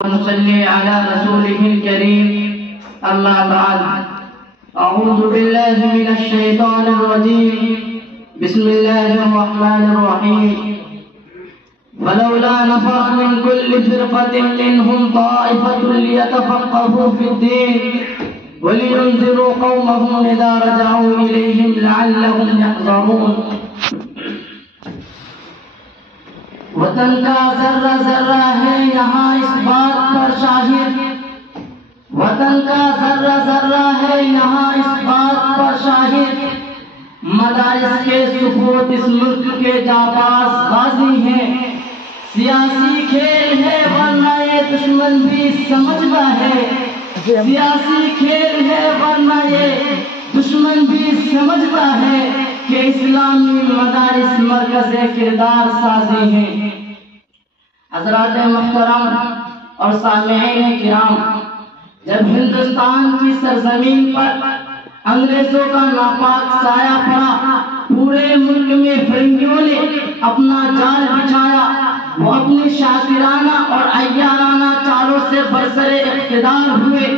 ونصلي على رسوله الكريم أما بعد أعوذ بالله من الشيطان الرجيم بسم الله الرحمن الرحيم فلولا نفر من كل فرقة منهم طائفة ليتفقهوا في الدين ولينذروا قومهم إذا رجعوا إليهم لعلهم يحذرون وطن کا ذرہ ذرہ ہے یہاں اس بات پر شاہد وطن کا ذرہ ذرہ ہے یہاں اس بات پر شاہد مدارس کے سپوت اس ملک کے جانباز غازی ہیں سیاسی کھیل ہے ورنہ یہ دشمن بھی سمجھتا ہے سیاسی کھیل ہے ورنہ یہ دشمن بھی سمجھتا ہے کہ اسلامی مدارس مرکز کردار سازی ہیں حضرات محترم اور سامعین کرام جب ہندوستان کی سرزمین پر انگریزوں کا ناپاک سایہ پڑا پورے ملک میں فرنگیوں نے اپنا جال بچھایا وہ اپنی شاکرانہ اور عیارانہ چالوں سے برسر اقتدار ہوئے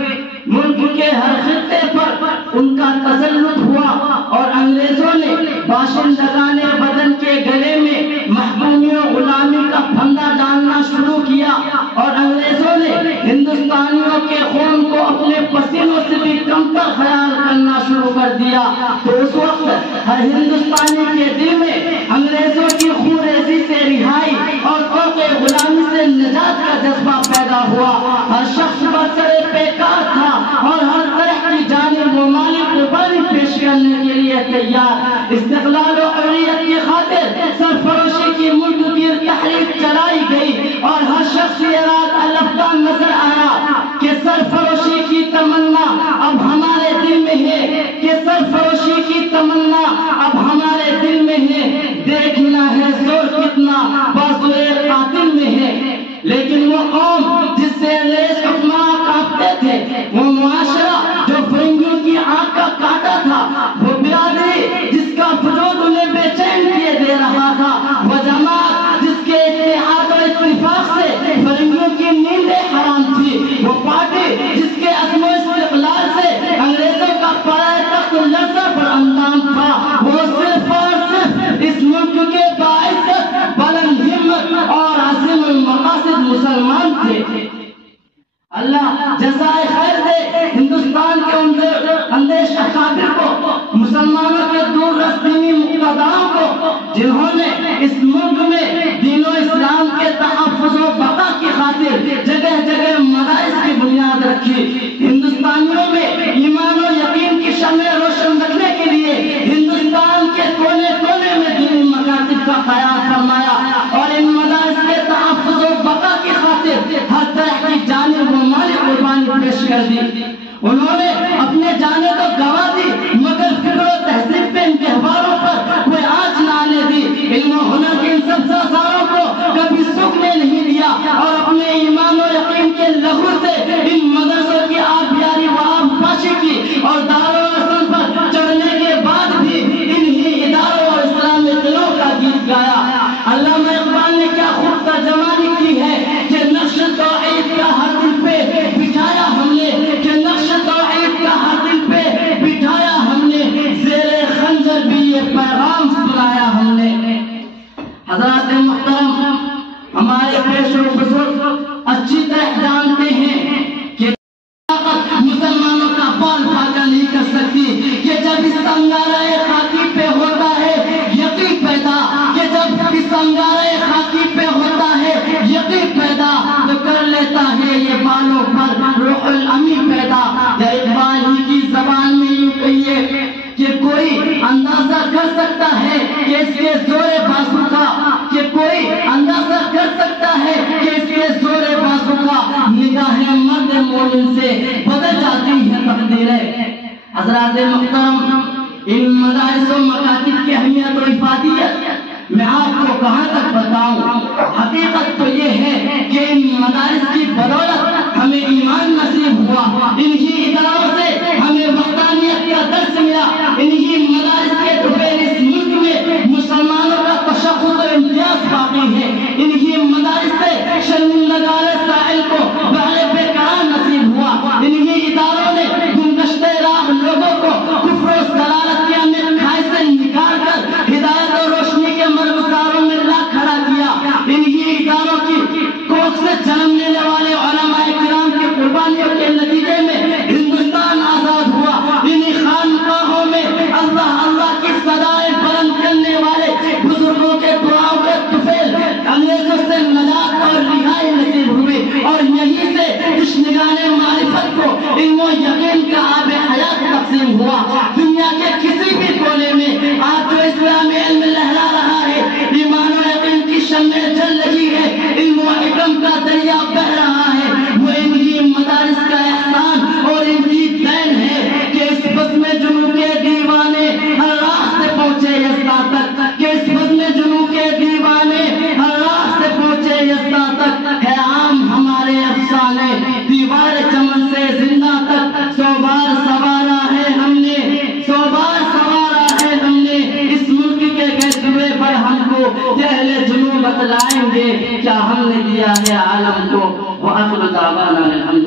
ملک کے ہر خطے پر ان کا تسلط ہوا اور انگریزوں نے باشندگان بدن کے گلے میں محکومی و غلامی کا پھندا ڈالنا شروع کیا اور انگریزوں نے ہندوستانیوں کے خون کو اپنے پسینوں سے بھی کمتر خیال کرنا شروع کر دیا تو اس وقت ہر ہندوستانی کے دل میں انگریزوں کی خونریزی سے رہائی اور طوق غلامی سے نجات کا جذبہ پیدا ہوا ہر شخص برسر پیکار تھا اور ہر طرح کی جانب و مالی قربانی پیش کرنے کے لیے تیار استقلال و حریت کی خاطر سرفروشی کی ملک گیر تحریک چلائی گئی اور ہر شخص یہ رات الفتا نظر آیا کہ سرفروشی کی تمنا اب ہمارے دل میں ہے کہ سرفروشی کی تمنا اب ہمارے دل میں ہے دیکھنا ہے زور کتنا بازوئے قاتل میں ہے لیکن وہ قوم جس سے انگریز حکمراں کانپتے تھے وہ معاشرہ جو فرنگیوں کی آنکھ کا کاٹا تھا وہ برادری جس کا وجود انہیں بے چین کیے دے رہا تھا وہ جماعت جس کے اتحاد و اتفاق سے فرنگیوں کی نیندیں حرام تھی وہ پارٹی جس کے عزم و استقلال سے انگریزوں کا پایہ تخت لرزہ پر اندام تھا وہ صرف اور صرف اس ملک کے باعزت بلند ہمت اور عظیم المقاصد مسلمان تھے اللہ جزائے خیر دے ہندوستان کے اندیش اکابر کو مسلمانوں کے دور رس دینی مقتداؤں کو جنہوں نے اس ملک میں دین و اسلام کے تحفظ و بقا کی خاطر جگہ جگہ مدارس کی بنیاد رکھی ہندوستانیوں میں ایمان و یقین کی شمع روشن رکھنے کے لیے ہندوستان کے کونے کونے میں دینی مکاتب کا قیام فرمایا اور ان مدارس کے تحفظ و بقا کی خاطر ہر طرح کی جانب و مالی قربانی پیش کر دی انہوں نے اپنے جانے تو گوا دی مگر فکر و تہذیب پہ ان تہواروں پر کوئی آنچ نہ آنے دی علم و ہنر کے ان سب سازاروں کو کبھی سوکھنے نہیں دیا اور اپنے ایمان و یقین کے لہو سے ان مدرسوں کی آبیاری و آبپاشی کی اور دارو اصل پر چڑھنے کے بعد بھی انہی اداروں اور اسلامی دلوں کا گیت گایا علامہ اقبال نے کیا خوب ترجمانی کی ہے کہ نقش توحید کا ہر دل پہ بٹھایا ہم نے کہ نقش توحید کا ہر دل پہ بٹھایا ہم نے زیر خنجر بھی یہ پیغام سنایا ہم نے حضرات محترم ہمارے پیش و بزرگ اچھی طرح جانتے ہیں کہ مسلمانوں کا بال بھاگا نہیں کر سکتی کہ جب اس انگارہ خاکی پہ ہوتا ہے یقین پیدا کہ جب اس انگارہ خاکی پہ ہوتا ہے یقین پیدا تو کر لیتا ہے یہ بالوں پر روح الامی پیدا یا اقبال ہی کی زبان میں یوں کہیے کہ کوئی اندازہ کر سکتا ہے کہ اس کے زور بازو کا کہ کوئی اندازہ کر سکتا ہے کہ اس کے زور بازو کا نگاہ مرد مومن سے بدل جاتی ہے تقدیریں حضرات محترم ان مدارس و مکاتب کی اہمیت و افادیت میں آپ کو کہاں تک بتاؤں حقیقت تو یہ ہے کہ ان مدارس کی بدولت ہمیں ایمان نصیب ہوا انہی اداروں سے ہمیں وحدانیت کا درس ملا انہی مدارس کے دوپہر اس ملک میں مسلمانوں کا تشخص و امتیاز باقی ہے انہی مدارس سے شرمندگان ساحل کو کو علم و یقین کا آب حیات تقسیم ہوا. دنیا کے کسی بھی کونے میں آج جو اسلامی علم لہرا رہا ہے، ایمان و یقین کی شمع جل رہی ہے، علم و حکم کا دریا بہ رہا ہے، وہ انہی مدارس کا احسان اور انہی دین ہے کہ اس بزم جنوب کے دیوانے ہر راہ سے پہنچے یزداں تک، کہ اس بزم جنوب کے دیوانے ہر راہ سے پہنچے یزداں تک. ہے عام ہمارے افسانے دیوار چمن سے زندہ تک، 100 بار سوارا ہے ہم نے، 100 بار سوارا ہے ہم نے اس ملک کے گہرے پر. ہم کو اہل جنوب بتلائیں گے کیا ہم نے دیا ہے عالم کو. وآخر دعوانا الحمد